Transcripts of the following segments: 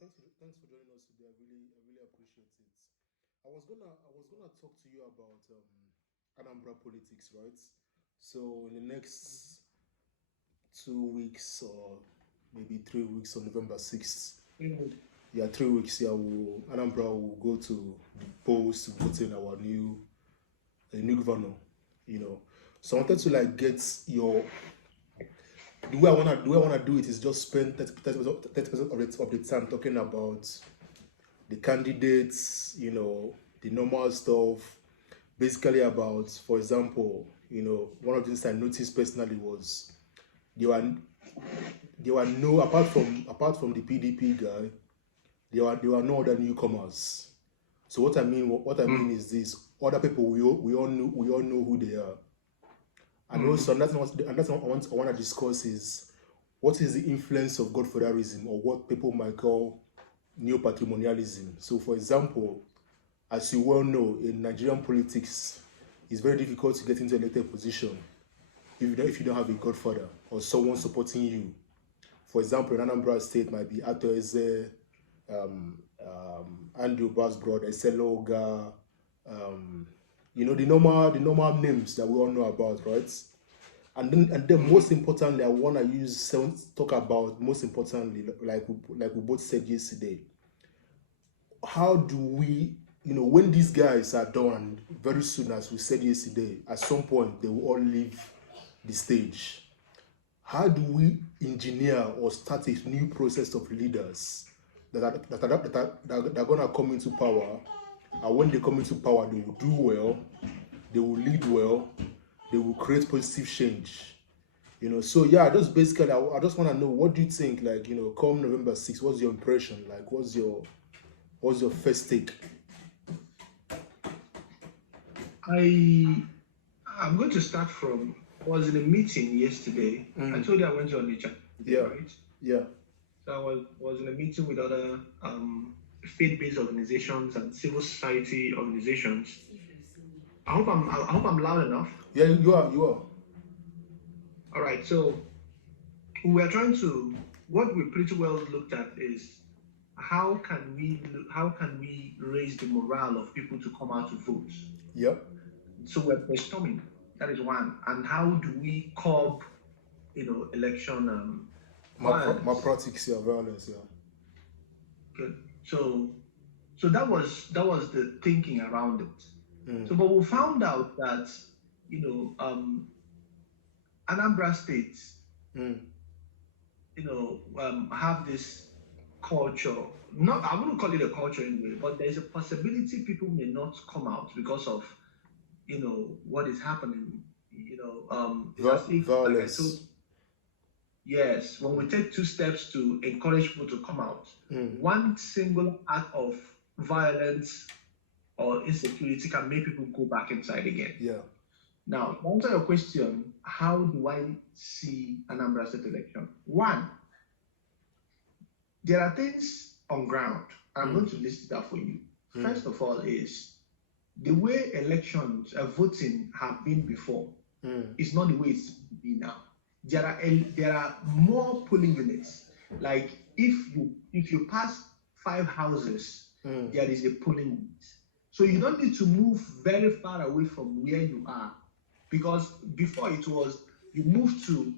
thanks for joining us today. I really appreciate it. I was gonna talk to you about Anambra politics, right? So in the next 2 weeks or maybe 3 weeks on November 6th, yeah, 3 weeks, yeah, Anambra will go to the polls to vote in our new governor. You know, so I wanted to like get your the way I wanna do it is just spend 30% of the time talking about the candidates, the normal stuff, basically about, for example, one of the things I noticed personally was there were there were no apart from the PDP guy, there were no other newcomers. So what I mean is this: other people we all know who they are, and also and that's what I want to discuss is what is the influence of godfatherism, or what people might call neo-patrimonialism. So, for example, as you well know, in Nigerian politics, it's very difficult to get into elected position if you don't have a godfather or someone supporting you. For example, in Anambra State might be Ato Eze, Andrew Bass brother, Eseloga, the normal names that we all know about, right? And then most importantly, I want to talk about most importantly, like we both said yesterday, how do we, when these guys are done very soon, as we said yesterday, at some point they will all leave the stage. How do we engineer or start a new process of leaders that are going to come into power, and when they come into power, they will do well, they will lead well, they will create positive change. So yeah, just basically, I just want to know, what do you think? Like, come November 6th, what's your impression? Like, what's your first take? I I'm going to start from. I was in a meeting yesterday. I told you I went to Onitsha today, Yeah, right? yeah, So I was in a meeting with other faith-based organizations and civil society organizations. I hope I'm loud enough. yeah. You are. All right. So we were trying to. What we pretty well looked at is how can we raise the morale of people to come out to vote. Yep. So we're brainstorming. That is one. And how do we curb, election violence? Malpractice, yeah, violence, yeah. Good. So that was the thinking around it. Mm. So, but we found out that Anambra State, Mm. have this culture. Not, I wouldn't call it a culture anyway, but there's a possibility people may not come out because of what is happening. It's as if, like I told. Violence. Yes, when we take two steps to encourage people to come out, Mm. one single act of violence or insecurity can make people go back inside again. Yeah. Now, to answer your question, how do I see Anambra State election? One, there are things on ground. I'm going to list it out for you. First of all, is the way elections, voting have been before, is not the way it's to be now. There are more polling units. Like if you pass 5 houses, there is a polling unit. So you don't need to move very far away from where you are, because before it was you move to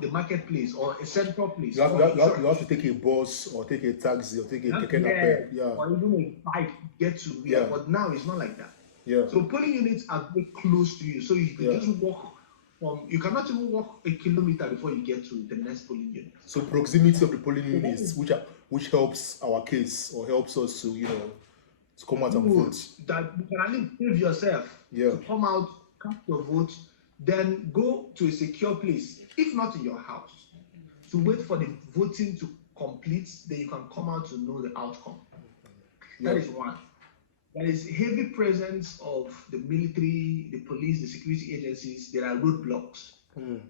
the marketplace or a central place You have, or you a have, you have, you church. have to take a bus or take a taxi or take a That's keke where, napep. Yeah. or even a bike to get to where. Yeah. But now it's not like that. Yeah. So polling units are very close to you, so you can Yeah. just walk from. You cannot even walk a kilometer before you get to the next polling unit. So proximity of the polling units, which helps our case, or helps us to come out and vote. That you can only save yourself Yeah. to come out, cast your vote, then go to a secure place, if not in your house, to wait for the voting to complete. Then you can come out to know the outcome. Yeah. That is one. There is heavy presence of the military, the police, the security agencies. There are roadblocks.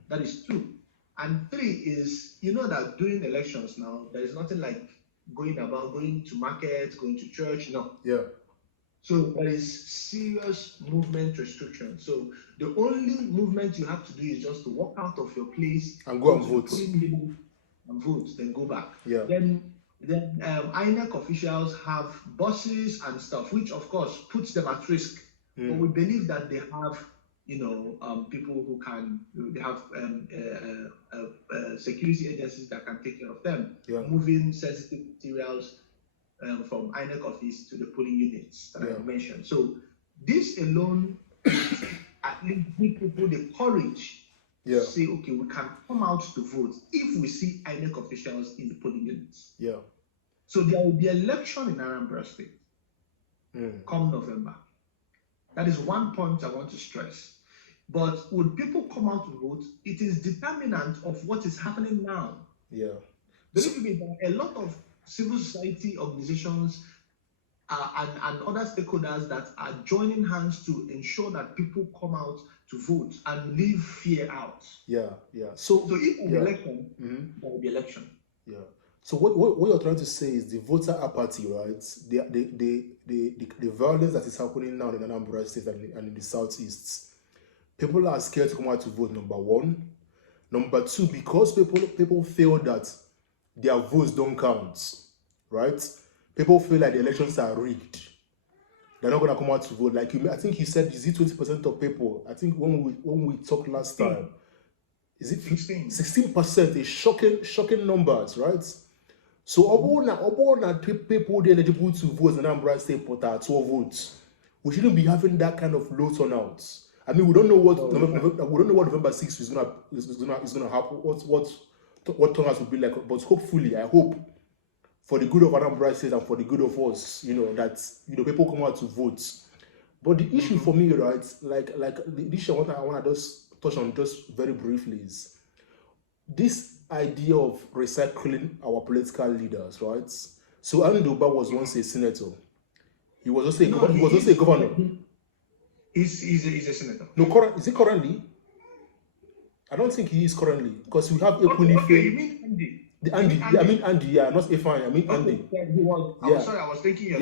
That is two. And three is, that during elections now, there is nothing like going to market, going to church. No. Yeah. So there is serious movement restriction. So the only movement you have to do is just to walk out of your place And go and to the vote. polling unit and vote, then go back. Yeah. Then Then INEC officials have buses and stuff, which of course puts them at risk. But we believe that they have, people who can. They have security agencies that can take care of them, moving sensitive materials from INEC office to the polling units that I mentioned. So this alone would at least give people the courage to say, okay, we can come out to vote if we see INEC officials in the polling units. So there will be election in Anambra State come November. That is one point I want to stress. But would people come out to vote? It is determinant of what is happening now. Believe me, there are a lot of civil society organizations and other stakeholders that are joining hands to ensure that people come out to vote and leave fear out. So if there's election, there will be election. So what you're trying to say is the voter apathy, right? The violence that is happening now in Anambra State and in the southeast. People are scared to come out to vote, number one. Number two, because people feel that their votes don't count, right? People feel like the elections are rigged. They're not going to come out to vote. Like I think he said, is it 20% of people? I think when we talked last time, is it 16%? Is shocking numbers, right? So about people they're eligible to vote in Anambra State Port 12 votes. We shouldn't be having that kind of low turnout. I mean, we don't know what November 6th is gonna happen. What turnout will be like. But hopefully, I hope for the good of Anambra State and for the good of us, that people come out to vote. But the issue for me, right, like the issue I want to just touch on just very briefly is this idea of recycling our political leaders, right? So Anambra was once a senator. He was also a governor. He's a senator. No, is he currently? I don't think he is currently because we have Ekunife. Okay, you mean Andy? I mean Andy, not Efan. I mean Andy. He was. I was thinking.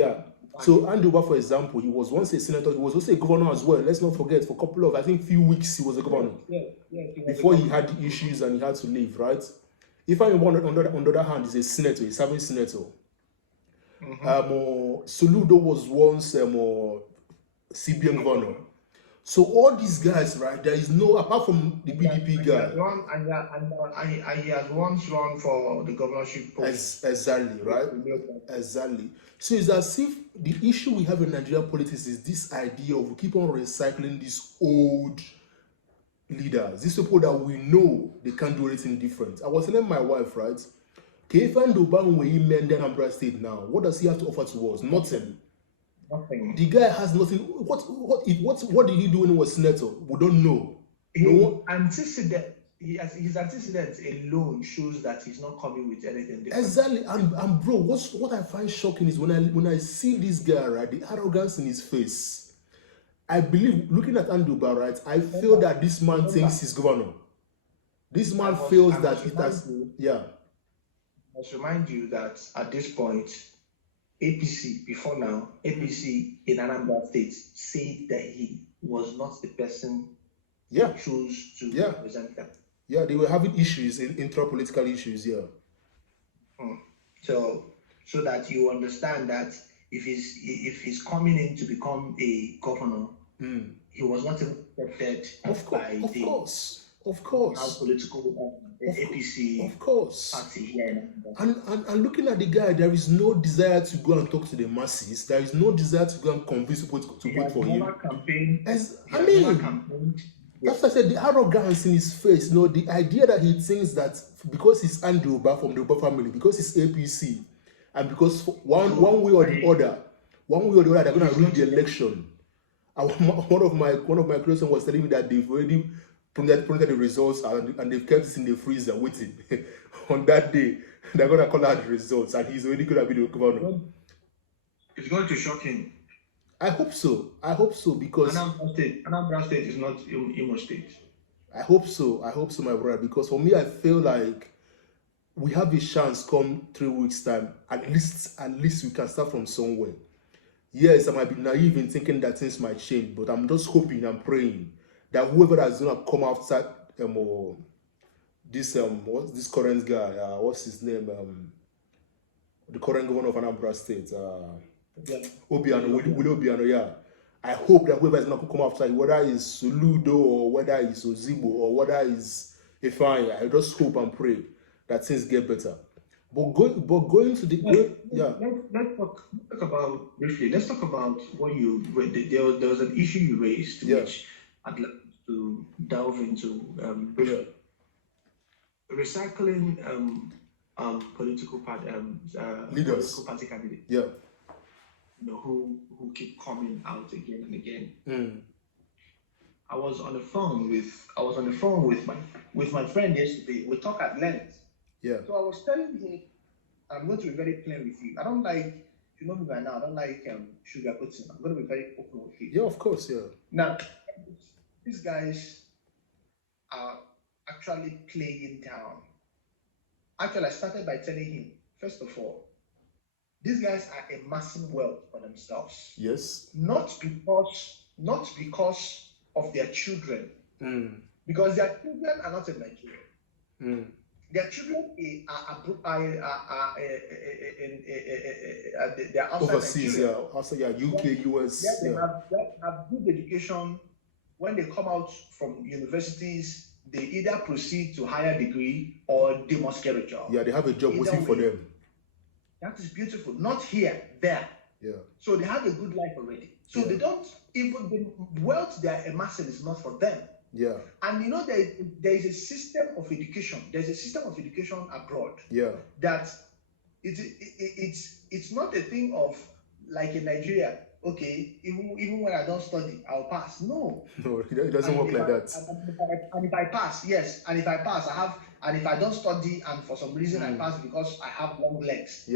So Anduba, for example, he was once a senator. He was also a governor as well. Let's not forget, for a couple of, I think, few weeks he was a governor. Before he had the issues and he had to leave, right? Efan, on the other hand, is a senator, a serving senator. Soludo was once CBN governor. So all these guys, right? There is no, apart from the PDP guy. He has once run for the governorship post. Exactly, right? Exactly. So it's as if the issue we have in Nigerian politics is this idea of we keep on recycling these old leaders, these people that we know they can't do anything different. I was telling my wife, right? Kefan Doban we mend Anambra State now. What does he have to offer to us? Nothing. The guy has nothing. What did he do when he was senator? We don't know. His antecedents alone shows that he's not coming with anything different. Exactly, and bro, what I find shocking is when I see this guy, right, the arrogance in his face. I believe, looking at Anduba, right, I feel that this man thinks he's governor. This man feels that it has. I must remind you that at this point, APC, before now, APC in Anambra State said that he was not the person who chose to represent them. Yeah, they were having issues, intra-political issues, So that you understand that if he's coming in to become a governor, he was not accepted by of course. Political APC party here. And looking at the guy, there is no desire to go and talk to the masses. There is no desire to go and convince people to vote for him. That's why I said the arrogance in his face. The idea that he thinks that because he's Andy Oba from the Oba family, because he's APC, and because one way or the other, they're going to rig the election. And one of my close friends was telling me that they've already printed the results and they've kept it in the freezer waiting. On that day, they're going to call out the results, and he's already going to be the governor. It's going to shock him. I hope so because Anambra State is not Imo State. I hope so, my brother, because for me, I feel like we have a chance come 3 weeks time. At least we can start from somewhere. Yes, I might be naive in thinking that things might change, but I'm just hoping and praying that whoever that's gonna come outside this current guy, what's his name? the current governor of Anambra State, Yeah. Obiano, Willie Obiano, yeah. I hope that whoever is not going to come after, whether it's Soludo or whether it's Ozibo or whether it's Ifeanyi, I just hope and pray that things get better. But going to the let's talk about briefly. Let's talk about what there was an issue you raised, which I'd like to delve into briefly. Recycling political party leaders, political party candidates. Yeah. Who keep coming out again and again. I was on the phone with my friend yesterday. We talk at length. Yeah. So I was telling him, I'm going to be very plain with you. I don't like, you know me by now, I don't like sugarcoating. I'm going to be very open with you. Yeah, of course, yeah. Now, these guys are actually playing down. Actually, I started by telling him, first of all, these guys are amassing wealth for themselves. Yes. Not because of their children. Because their children are not in Nigeria. Their children are outside overseas, Nigeria. outside, UK, US. They have good education. When they come out from universities, they either proceed to higher degree or they must get a job. Yeah, they have a job waiting for them. That is beautiful. Not here, there. Yeah. So they have a good life already. So they don't even, the wealth they are amassing is not for them. Yeah. And you know, there is a system of education. There's a system of education abroad. Yeah. That it's not a thing of like in Nigeria. Okay, even when I don't study, I'll pass. No. No, it doesn't work like that. And if I pass, yes. And if I pass, I have. And if I don't study and for some reason I pass because I have long legs,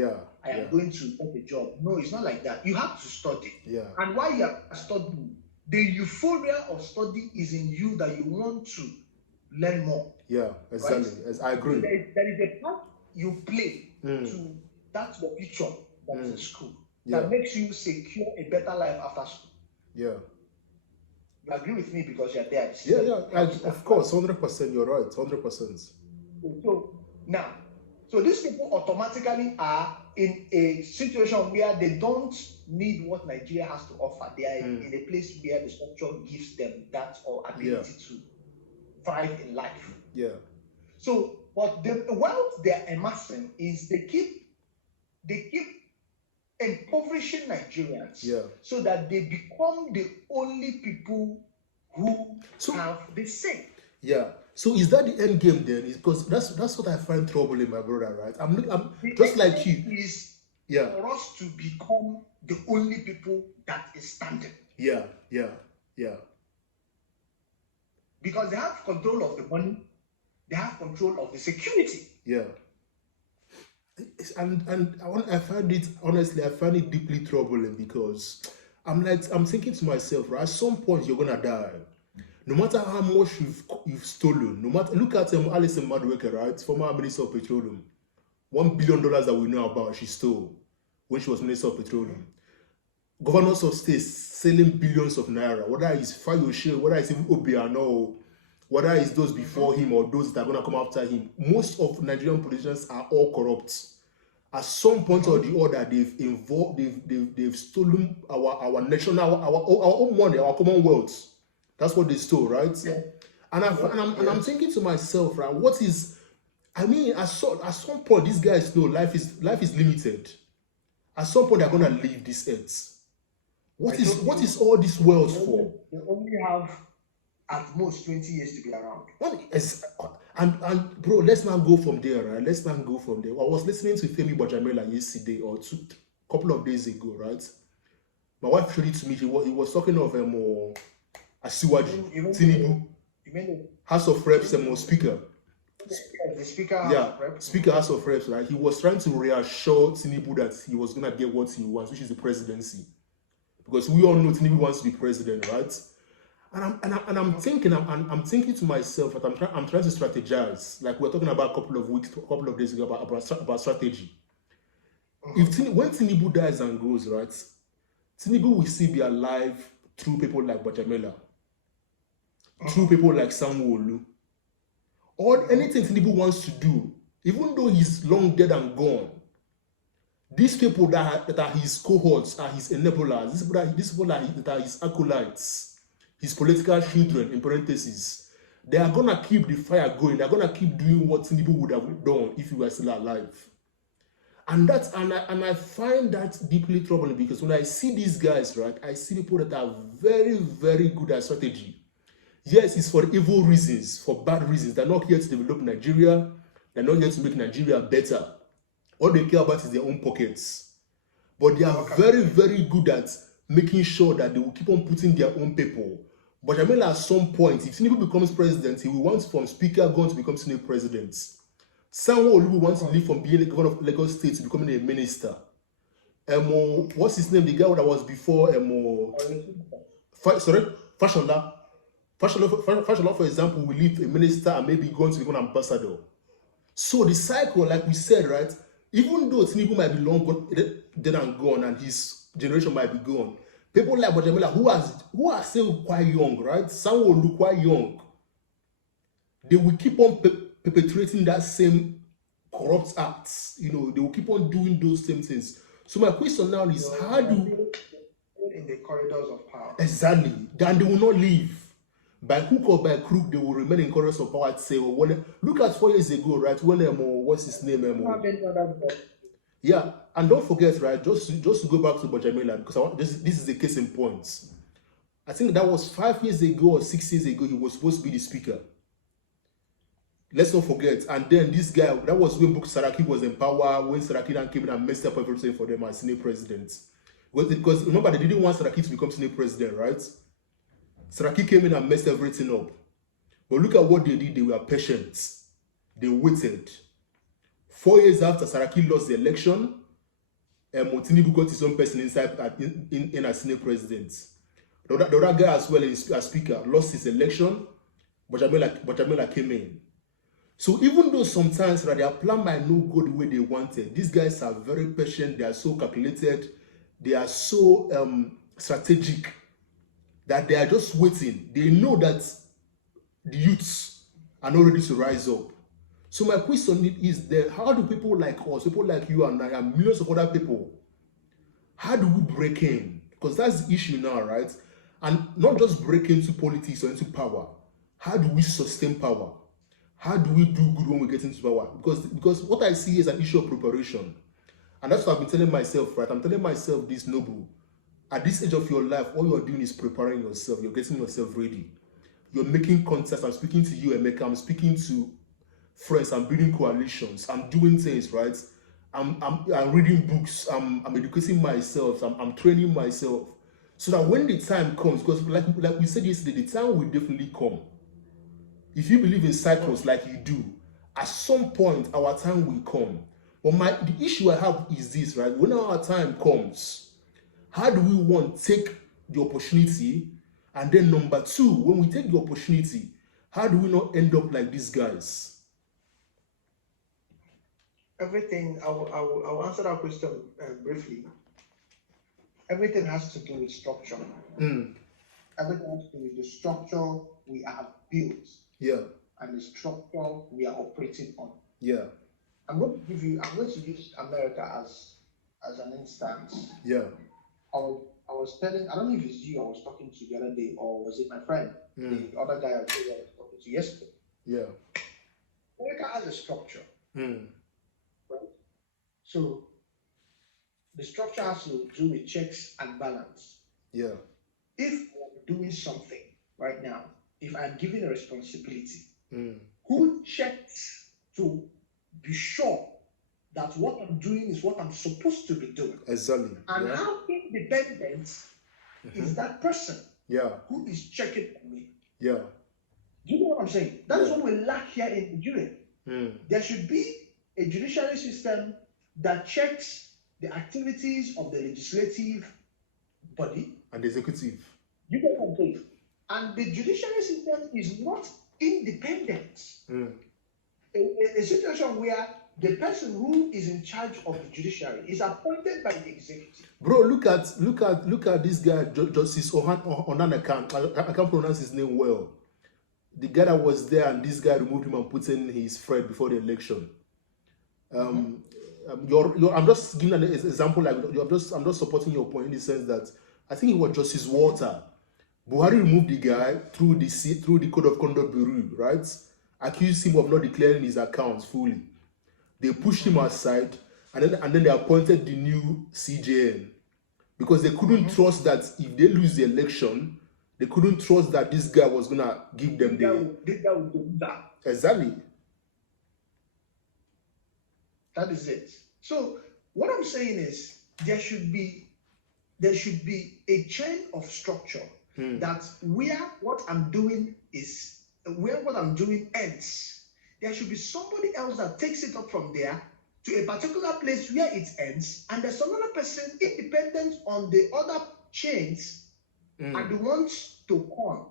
I am going to get a job. No, it's not like that. You have to study. Yeah. And while you are studying, the euphoria of study is in you that you want to learn more. Yeah, exactly. Right? I agree. There is a part you play to that's the future that is in school that makes you secure a better life after school. Yeah. You agree with me because you're there. Of course, 100%. You're right, 100%. So these people automatically are in a situation where they don't need what Nigeria has to offer. They are in a place where the structure gives them that or ability to thrive in life. Yeah. So, but the wealth they're amassing is they keep impoverishing Nigerians so that they become the only people who have the say. Yeah. So is that the end game then? Because that's what I find trouble in my brother, right? I'm just like you. Is for us to become the only people that is standing. Yeah. Because they have control of the money, they have control of the security. Yeah. And I find it deeply troubling because I'm thinking to myself, right? At some point you're gonna die. No matter how much you've stolen, look at Alison Madueke, right? Former Minister of Petroleum. $1 billion that we know about she stole when she was Minister of Petroleum. Governors of states selling billions of naira, whether it's Fayoshe, whether it's even Obiano, whether it's those before him or those that are going to come after him. Most of Nigerian politicians are all corrupt. At some point or the other, they've stolen our national, our own money, our commonwealth. That's what they stole, right? Yeah. And I'm thinking to myself, right? At some point, these guys know life is limited. At some point, they're gonna leave this earth. What is all this wealth for? They only have at most 20 years to be around. And bro, let's not go from there, right? Let's not go from there. I was listening to Femi Bajamela yesterday or a couple of days ago, right? My wife showed it to me. He was talking of Asiwaju, Tinubu, House of Reps, Speaker. The Speaker House of Reps. Speaker House of Reps, right? He was trying to reassure Tinubu that he was gonna get what he wants, which is the presidency. Because we all know Tinubu wants to be president, right? And I'm thinking to myself that I'm trying to strategize. Like we were talking about a couple of days ago about strategy. When Tinubu dies and goes, right, Tinubu will still be alive through people like Bajamela, through people like Sanwo-Olu, or anything Tinubu wants to do, even though he's long dead and gone, These people that are his cohorts, are his enablers, these people that are his acolytes, his political children, in parentheses, they are going to keep the fire going. They're going to keep doing what Tinubu would have done if he were still alive. And I find that deeply troubling, because when I see these guys, right, I see people that are very, very good at strategy. Yes, it's for evil reasons, for bad reasons. They're not here to develop Nigeria. They're not here to make Nigeria better. All they care about is their own pockets. But they are very, very good at making sure that they will keep on putting their own people. But I mean, at some point, if Tinubu becomes president, he will want from speaker going to become Senate president. Someone who wants to leave from being a governor of Lagos State to becoming a minister. What's his name? The guy that was before Fashola. Fashola, for example, will leave a minister and maybe going to become an ambassador. So the cycle, like we said, right? Even though Tinubu might be long gone, dead and gone, and his generation might be gone, people like Bojamela, who are still quite young, right? Some will look quite young. They will keep on perpetrating that same corrupt acts. You know, they will keep on doing those same things. So my question now is, how do in the corridors of power? Exactly. Then they will not leave. By hook or by crook, they will remain in corridors of power. Say, look at 4 years ago, right? When what's his name? Yeah, and don't forget, right? Just to go back to Bojamela, because this is a case in point. I think that was 5 years ago or 6 years ago. He was supposed to be the speaker. Let's not forget. And then this guy, that was when Saraki was in power, when Saraki then came in and messed up everything for them as Senate president. Because remember, they didn't want Saraki to become Senate president, right? Saraki came in and messed everything up. But look at what they did. They were patient. They waited. 4 years after Saraki lost the election, Tinubu got his own person inside in as Senate president. The other guy as well, as speaker, lost his election, but Bojamela came in. So even though sometimes their plan might not go the way they wanted, these guys are very patient. They are so calculated. They are so strategic that they are just waiting. They know that the youths are not ready to rise up. So my question is then, how do people like us, people like you and I, and millions of other people, how do we break in? Because that's the issue now, right? And not just break into politics or into power. How do we sustain power? How do we do good when we get into power? Because what I see is an issue of preparation. And that's what I've been telling myself, right? I'm telling myself this, Noble. At this age of your life, all you're doing is preparing yourself. You're getting yourself ready. You're making contacts. I'm speaking to you, Emeka. I'm speaking to friends. I'm building coalitions. I'm doing things, right? I'm reading books. I'm educating myself. I'm training myself. So that when the time comes, because like we said yesterday, the time will definitely come. If you believe in cycles like you do, at some point, our time will come. But the issue I have is this, right? When our time comes, how do we want to take the opportunity? And then number two, when we take the opportunity, how do we not end up like these guys? Everything, I will answer that question briefly. Everything has to do with structure. Mm. Everything has to do with the structure we have built. Yeah. And the structure we are operating on. Yeah. I'm going to use America as an instance. Yeah. I was telling, I don't know if it's you I was talking to the other day, or was it my friend, the other guy I was talking to yesterday. Yeah. America has a structure. Right? So the structure has to do with checks and balance. Yeah. If I'm doing something right now, if I'm given a responsibility, who checks to be sure that what I'm doing is what I'm supposed to be doing? Exactly. And how independent is that person? Yeah. Who is checking on me? Yeah. Do you know what I'm saying? That is what we lack here in Nigeria. There should be a judiciary system that checks the activities of the legislative body and the executive. You get what I'm saying? And the judiciary system is not independent. A situation where the person who is in charge of the judiciary is appointed by the executive. Bro, look at this guy, Justice Onanaka. I can't pronounce his name well. The guy that was there, and this guy removed him and put in his friend before the election. I'm just giving an example. Like I'm just supporting your point in the sense that I think it was Justice Walter. Buhari removed the guy through the Code of Conduct Bureau, right? Accused him of not declaring his accounts fully. They pushed him aside, and then they appointed the new CJN because they couldn't trust that if they lose the election, they couldn't trust that this guy was gonna give them that. Exactly. That is it. So what I'm saying is there should be a chain of structure that where what I'm doing ends. There should be somebody else that takes it up from there to a particular place where it ends, and there's another person independent on the other chains and the ones to come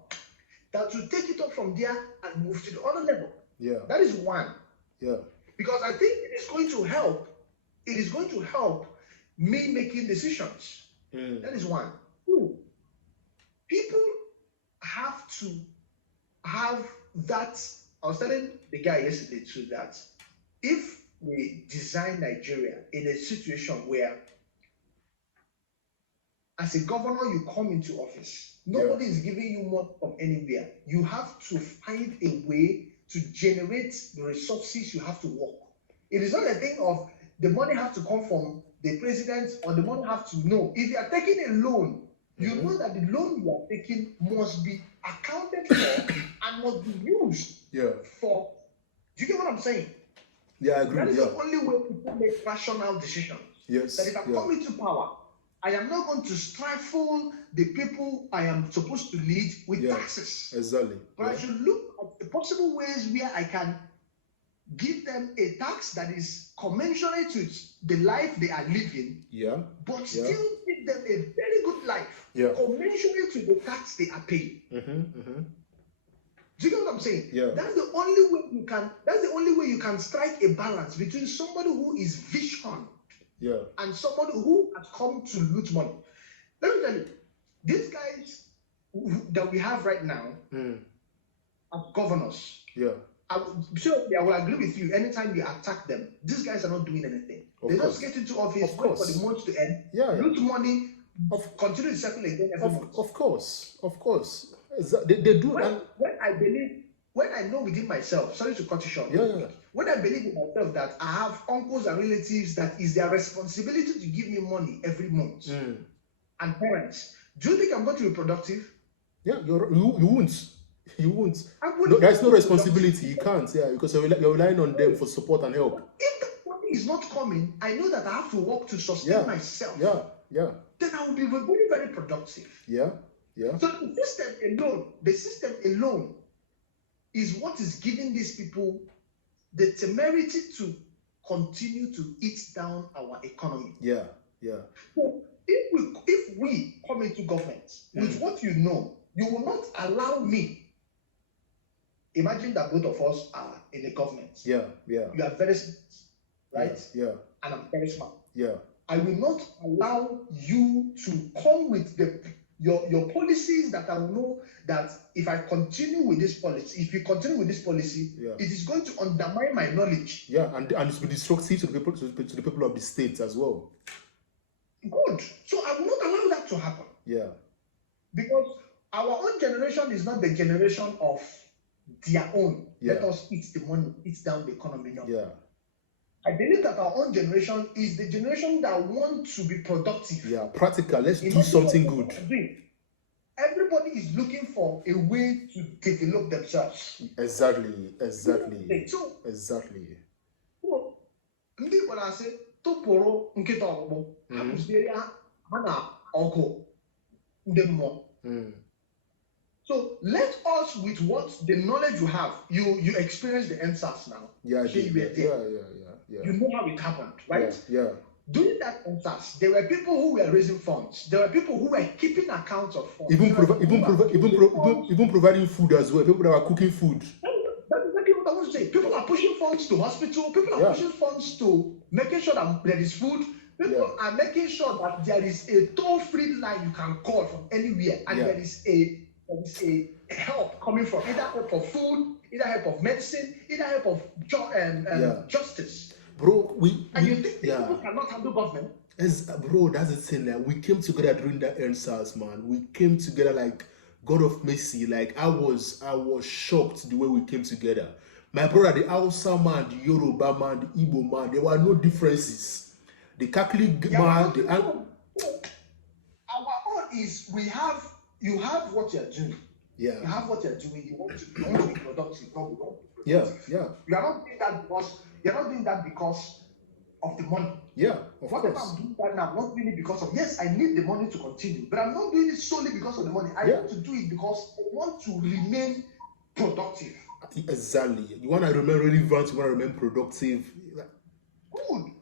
that will take it up from there and move to the other level. Yeah. That is one. Yeah. Because I think it is going to help. It is going to help me making decisions. That is one. Two, people have to have that. I was telling the guy yesterday too that if we design Nigeria in a situation where as a governor you come into office, nobody is giving you money from anywhere. You have to find a way to generate the resources you have to work. It is not a thing of the money has to come from the president or the money has to know. If you are taking a loan, you know that the loan you are taking must be accounted for and must be used for. Do you get what I'm saying? Yeah, I agree. That is the only way people make rational decisions. Yes. That if I come into power, I am not going to stifle the people I am supposed to lead with taxes. Exactly. But I should look at the possible ways where I can give them a tax that is commensurate with the life they are living, but still give them a very good life, commensurate with the tax they are paying. Do you get what I'm saying? Yeah. That's the only way you can. That's the only way you can strike a balance between somebody who is vision and somebody who has come to loot money. Let me tell you, these guys that we have right now as governors. I will agree with you. Anytime you attack them, these guys are not doing anything. They just get into office, wait for the month to end, loot money, continue to circle again every month. Of course. They do. When I know within myself, sorry to cut you short. When I believe in myself that I have uncles and relatives that is their responsibility to give me money every month, and parents, do you think I'm going to be productive? Yeah, you won't. You won't. No, there's no responsibility. You can't. Yeah, because you're relying on them for support and help. If the money is not coming, I know that I have to work to sustain myself. Then I will be very, very productive. So the system alone is what is giving these people the temerity to continue to eat down our economy. So if we come into government with what you know, you will not allow me. Imagine that both of us are in the government. You are very smart, right? And I'm very smart. I will not allow you to come with your policies that I will know that if I continue with this policy, if you continue with this policy, it is going to undermine my knowledge. And it will be destructive to the people of the states as well. Good. So I will not allow that to happen. Because our own generation is not the generation of their own. Let us eat the money, eat down the economy. No. I believe that our own generation is the generation that wants to be productive. Practical. Let's do something good. Everybody is looking for a way to develop themselves. Exactly. So, Mm-hmm. When I say toporo nkita ogbo, hana oko ndemo. So let us, with what the knowledge you have, you experience the answers now. Yeah. You know how it happened, right? During that answers, there were people who were raising funds. There were people who were keeping accounts of funds. Even providing food as well. People that were cooking food. That's exactly what I want to say. People are pushing funds to hospital. People are pushing funds to making sure that there is food. People are making sure that there is a toll-free line you can call from anywhere, and there is a help coming from either help of food, either help of medicine, either help of justice. bro. And you think people cannot handle government? Bro, that's the thing. Like, we came together during that NSAS, man. We came together like God of mercy. Like I was shocked the way we came together. My brother, the Hausa man, the Yoruba man, the Igbo man, there were no differences. The Catholic man, the our own is you have what you're doing. Yeah. You have what you're doing. You want to be productive. Yeah. You are not doing that because of the money. Yeah, of Whatever course. I'm doing right now, not doing it because of, yes, I need the money to continue, but I'm not doing it solely because of the money. I want to do it because I want to remain productive. Exactly. You want to remain relevant, you want to remain productive. Good.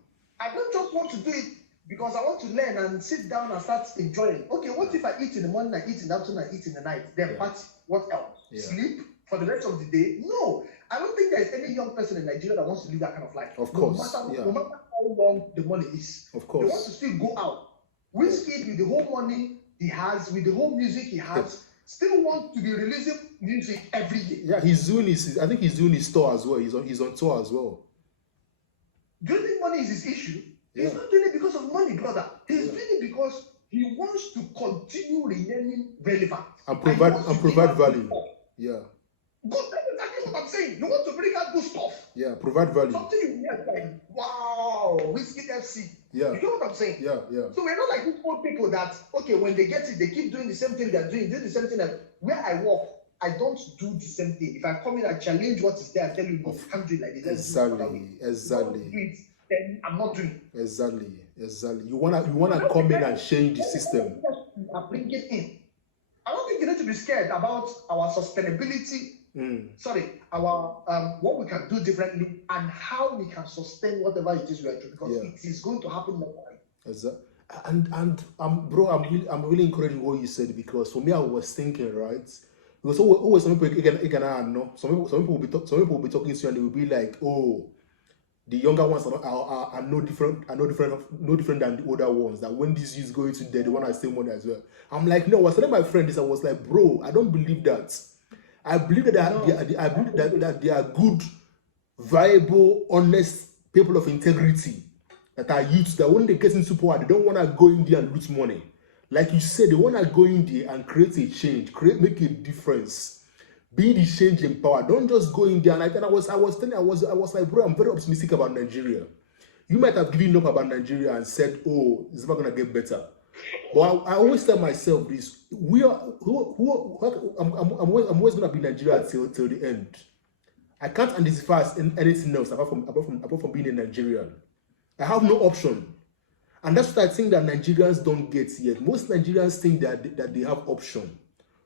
I don't just want to do it because I want to learn and sit down and start enjoying. Okay, what if I eat in the morning, I eat in the afternoon, I eat in the night, then party? What else? Sleep for the rest of the day? No. I don't think there's any young person in Nigeria that wants to live that kind of life. Of course. No matter how long the money is. Of course. They want to still go out. Wizkid, with the whole money he has, with the whole music he has, still wants to be releasing music every year. Yeah, he's doing I think he's doing his tour as well. He's on tour as well. Do you think money is his issue? He's not doing it because of money, brother. He's doing it because he wants to continue remaining relevant. And provide value. Yeah. Good, that's exactly what I'm saying. You want to bring out good stuff. Yeah, provide value. Something you hear like, wow, Wizkid FC. Yeah. You know what I'm saying? Yeah. So we're not like these old people that, okay, when they get it, they keep doing the same thing they're doing the same thing. Where I work, I don't do the same thing. If I come in, I challenge what is there, I tell you, no, you can't do it like this. Exactly. Then I'm not doing it. Exactly. You wanna come in and change the system. Bring it in. I don't think you need to be scared about our sustainability. Sorry, our what we can do differently and how we can sustain whatever it is we are doing, because it is going to happen next time. Exactly. And bro, I'm really encouraging what you said, because for me, I was thinking, right? Because always some people know. Some people will be talking to you and they will be like, oh, the younger ones are no different than the older ones. That when this is going to dead, they want to save money as well. I'm like, no. I was telling my friend this. I was like, bro, I don't believe that. I believe that they are good, viable, honest people of integrity that are youths that when they get into power, they don't want to go in there and loot money. Like you said, they want to go in there and create a change, make a difference, be the change in power. Don't just go in there. And I was like, bro, I'm very optimistic about Nigeria. You might have given up about Nigeria and said, oh, it's not gonna get better. But I always tell myself this: I'm always gonna be Nigeria till the end. I can't identify as anything else apart from being a Nigerian. I have no option, and that's what I think that Nigerians don't get yet. Most Nigerians think that they have option.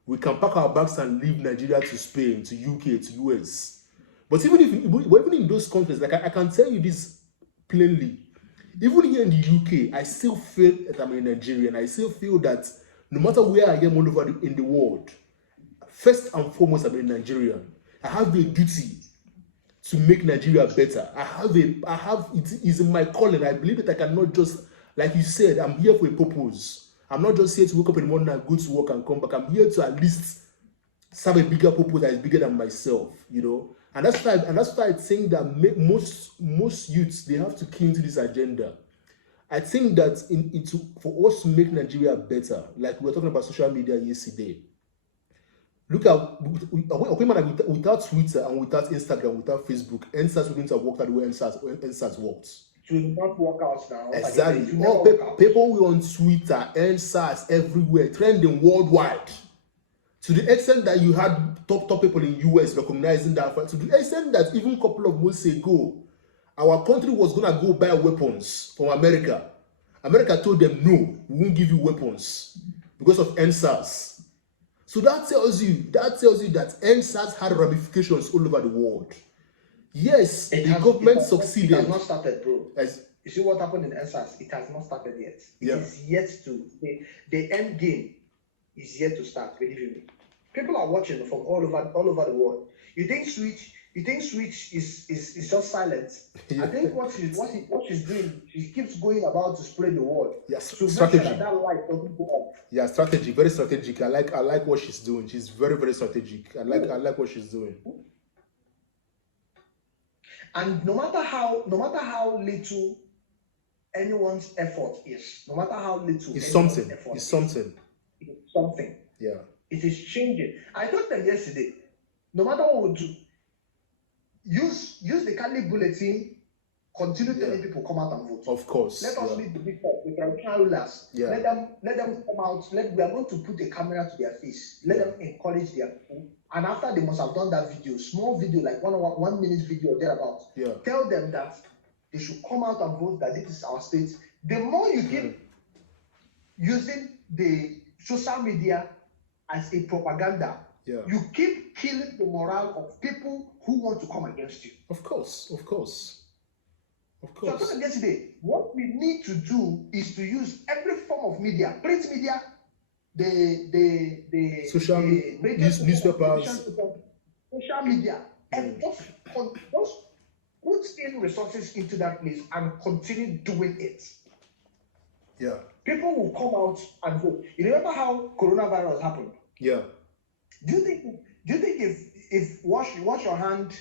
We can pack our bags and leave Nigeria to Spain, to UK, to US. But even in those countries, like I can tell you this plainly. Even here in the UK, I still feel that I'm a Nigerian. I still feel that no matter where I am all over in the world, first and foremost, I'm a Nigerian. I have a duty to make Nigeria better. It is in my calling. I believe that I cannot just, like you said, I'm here for a purpose. I'm not just here to wake up in the morning and go to work and come back. I'm here to at least serve a bigger purpose that is bigger than myself, you know. And that's why I think that most youths, they have to key into this agenda. I think that for us to make Nigeria better, like we were talking about social media yesterday. Look at without Twitter and without Instagram, without Facebook, NSAS wouldn't have worked out the way NSAS worked. To not work out now. Exactly. People were on Twitter, NSAS everywhere, trending worldwide. To the extent that you had top people in US recognizing that, to the extent that even a couple of months ago, our country was gonna go buy weapons from America. America told them, no, we won't give you weapons because of NSAS. So that tells you that NSAS had ramifications all over the world. Yes, the government succeeded. It has not started, bro. You see what happened in NSAS? It has not started yet. It is yet to. The end game is yet to start. Believe me. People are watching from all over the world. You think Switch is just silent? I think what she's doing, she keeps going about to spread the word. Yes, to strategy. Make sure that light doesn't go off. Yeah, strategy, very strategic. I like what she's doing. She's very, very strategic. I like what she's doing. And no matter how little anyone's effort is, no matter how little It's anyone's something. effort It's something. it's something. Yeah. It is changing. I told them yesterday, no matter what we do, use the Cali bulletin, continue telling people come out and vote. Of course. Let us meet the big four, the traditional rulers. Yeah. Let them come out. We are going to put a camera to their face. Let them encourage their people. And after they must have done that video, small video, like 1 minute video or thereabouts, tell them that they should come out and vote, that this is our state. The more you keep using the social media as a propaganda, you keep killing the morale of people who want to come against you. Of course. So I told them yesterday, what we need to do is to use every form of media, print media, the social media, newspapers, social media, and just put in resources into that place and continue doing it. Yeah. People will come out and vote. You remember how coronavirus happened? Yeah. Do you think if wash your hand,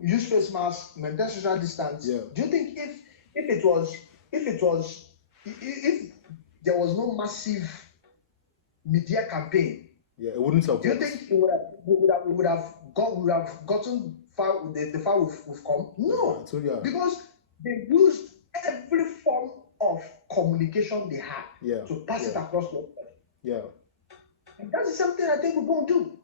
use face mask, maintain social distance? Yeah. Do you think if there was no massive media campaign, it wouldn't have. Do you think we would have gotten far with the far we've come? No, because they used every form of communication they had to pass it across the world. Yeah. And that's something I think we're going to do.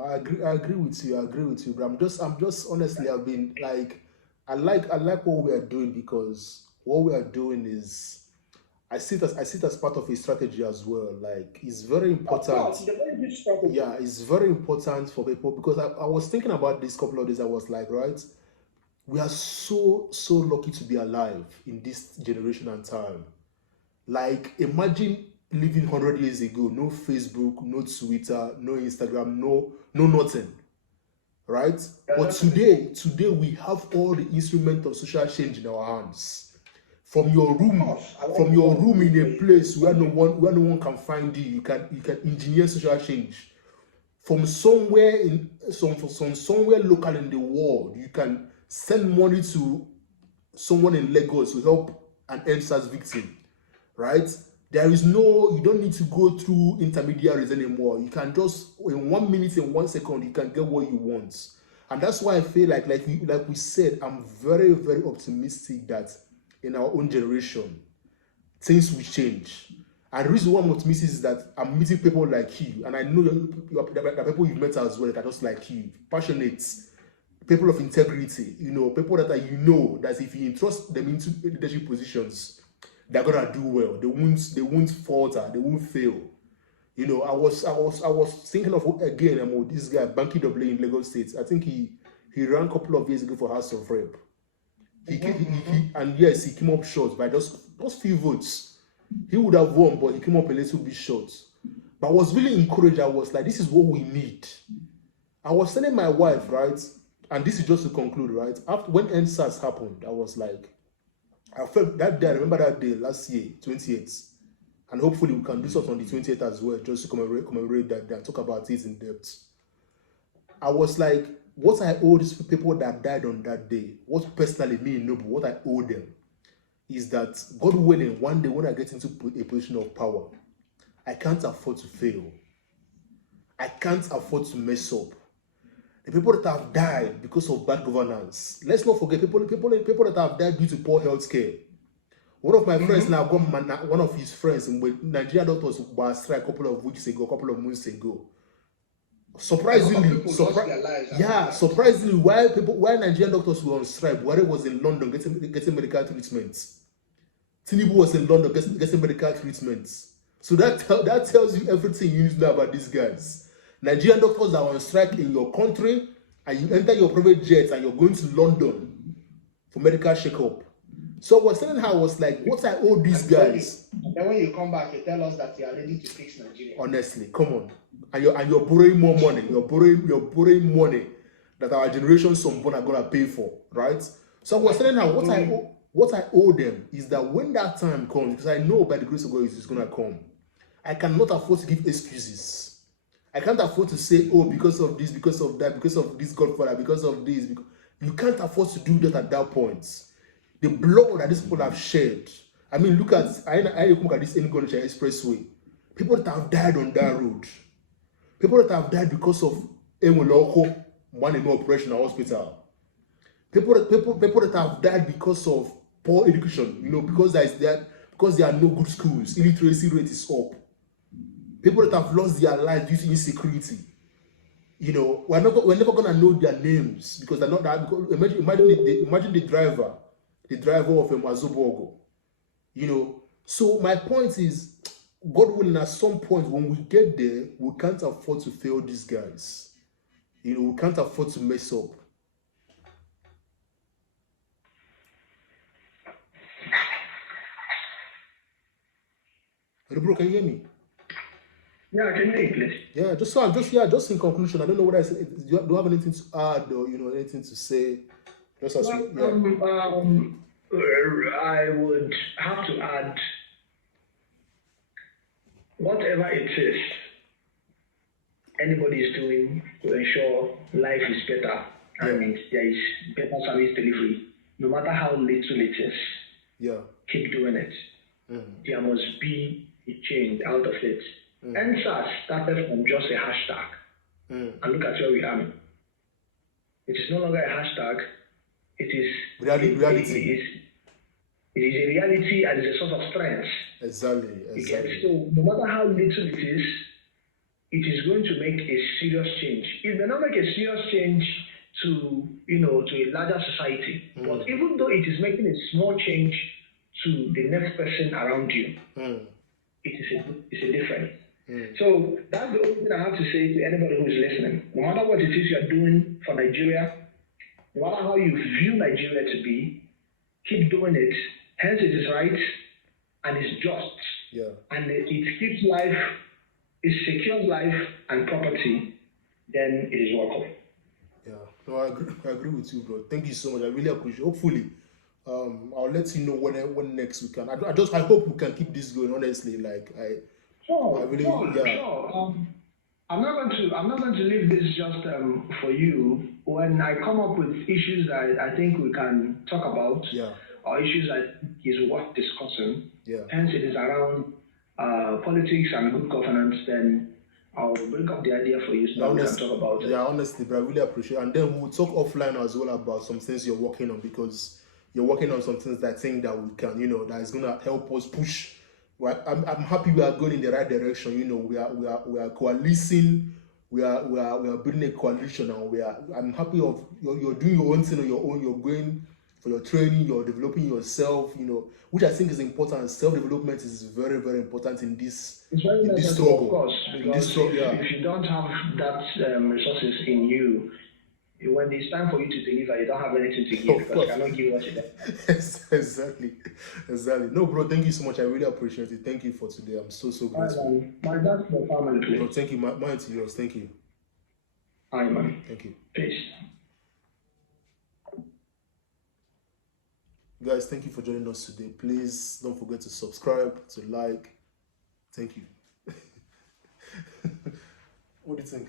I agree with you, but I'm just honestly, I've been like, I like what we are doing, because what we are doing is, I see it as part of a strategy as well. Like, it's very important. Of course, it's a very good strategy. Yeah, it's very important for people, because I was thinking about this couple of days. I was like, right, we are so lucky to be alive in this generation and time. Like, imagine living 100 years ago, no Facebook, no Twitter, no Instagram, no nothing, right? But today we have all the instruments of social change in our hands. From your room in a place where no one can find you, you can engineer social change. From somewhere somewhere local in the world, you can send money to someone in Lagos to help an EndSARS victim, right? You don't need to go through intermediaries anymore. You can just, in 1 minute and 1 second, you can get what you want. And that's why I feel like we said, I'm very, very optimistic that in our own generation, things will change. And the reason why I'm optimistic is that I'm meeting people like you, and I know the people you've met as well that are just like you, passionate, people of integrity, people that that if you entrust them into leadership positions, they're gonna do well. They won't falter. They won't fail. I was thinking of again this guy Banky W in Lagos State. I think he ran a couple of years ago for House of Rep. And yes, he came up short by just few votes. He would have won, but he came up a little bit short. But I was really encouraged. I was like, this is what we need. I was telling my wife, right, and this is just to conclude, right, after when EndSARS happened, I was like, I felt that day, I remember that day last year, 28th, and hopefully we can do something on the 28th as well, just to commemorate that day and talk about it in depth. I was like, what I owe these people that died on that day, what personally me and Noble, what I owe them, is that God willing, one day when I get into a position of power, I can't afford to fail. I can't afford to mess up. The people that have died because of bad governance. Let's not forget people that have died due to poor health care. One of my friends now got one of his friends in Nigerian doctors were on strike a couple of months ago. Surprisingly, why Nigerian doctors were on strike? Buhari was in London getting medical treatments. Tinubu was in London getting medical treatments. So that tells you everything you need to know about these guys. Nigerian doctors are on strike in your country, and you enter your private jet and you're going to London for medical checkup. So I was telling her, I was like, what I owe these guys. And then when you come back, you tell us that you are ready to fix Nigeria. Honestly, come on. And you're borrowing more money. You're borrowing money that our generation someone are gonna pay for, right? So I was telling her what I owe them is that when that time comes, because I know by the grace of God it's gonna come, I cannot afford to give excuses. I can't afford to say, oh, because of this, because of that, because of this Godfather, because of this. You can't afford to do that at that point. The blood that these people have shed. I mean, look at this Ngonisha Expressway. People that have died on that road. People that have died because of local one in operation hospital. People that have died because of poor education, because there are no good schools, illiteracy rate is up. People that have lost their lives due to insecurity. We're never gonna know their names because they're not that. Because imagine the driver of Azobogo. So my point is, God willing, at some point when we get there, we can't afford to fail these guys. We can't afford to mess up. Bro, can you hear me? Yeah, I can hear you, please. Yeah, just in conclusion, I don't know what I said. Do you have anything to add or anything to say? Just as I would have to add, whatever it is anybody is doing to ensure life is better and there is better service delivery, no matter how little it is, keep doing it. There must be a change out of it. NSAS started from just a hashtag. And look at where we are. It is no longer a hashtag. It is reality. It is a reality and it's a source of strength. Exactly. So no matter how little it is going to make a serious change. It may not make a serious change to a larger society, but even though it is making a small change to the next person around you, it's a difference. So that's the only thing I have to say to anybody who is listening. No matter what it is you are doing for Nigeria, no matter how you view Nigeria to be, keep doing it. Hence, it is right and it's just. And it keeps life, it secures life and property, then it is welcome. No, I agree with you, bro. Thank you so much. I really appreciate it. Hopefully, I'll let you know when next we can. I hope we can keep this going. Honestly, Sure. I'm not going to leave this just for you. When I come up with issues that I think we can talk about, or issues that is worth discussing, hence it is around politics and good governance, then I'll bring up the idea for you so that we can talk about it. Yeah, honestly, but I really appreciate it. And then we'll talk offline as well about some things you're working on, because you're working on some things that I think that we can, that is going to help us push. I'm happy we are going in the right direction. We are coalescing. We are building a coalition, and I'm happy of you're doing your own thing on your own. You're going for your training. You're developing yourself. Which I think is important. Self-development is very, very important in this struggle. Of course, because if you don't have that resources in you, when it's time for you to deliver, you don't have anything to give because you cannot give what you get. Exactly. No, bro, thank you so much. I really appreciate it. Thank you for today. I'm so grateful. That's the family, please. No, thank you. Mine to yours. Thank you. Hi, man. Thank you. Peace. Guys, thank you for joining us today. Please don't forget to subscribe, to like. Thank you. What do you think?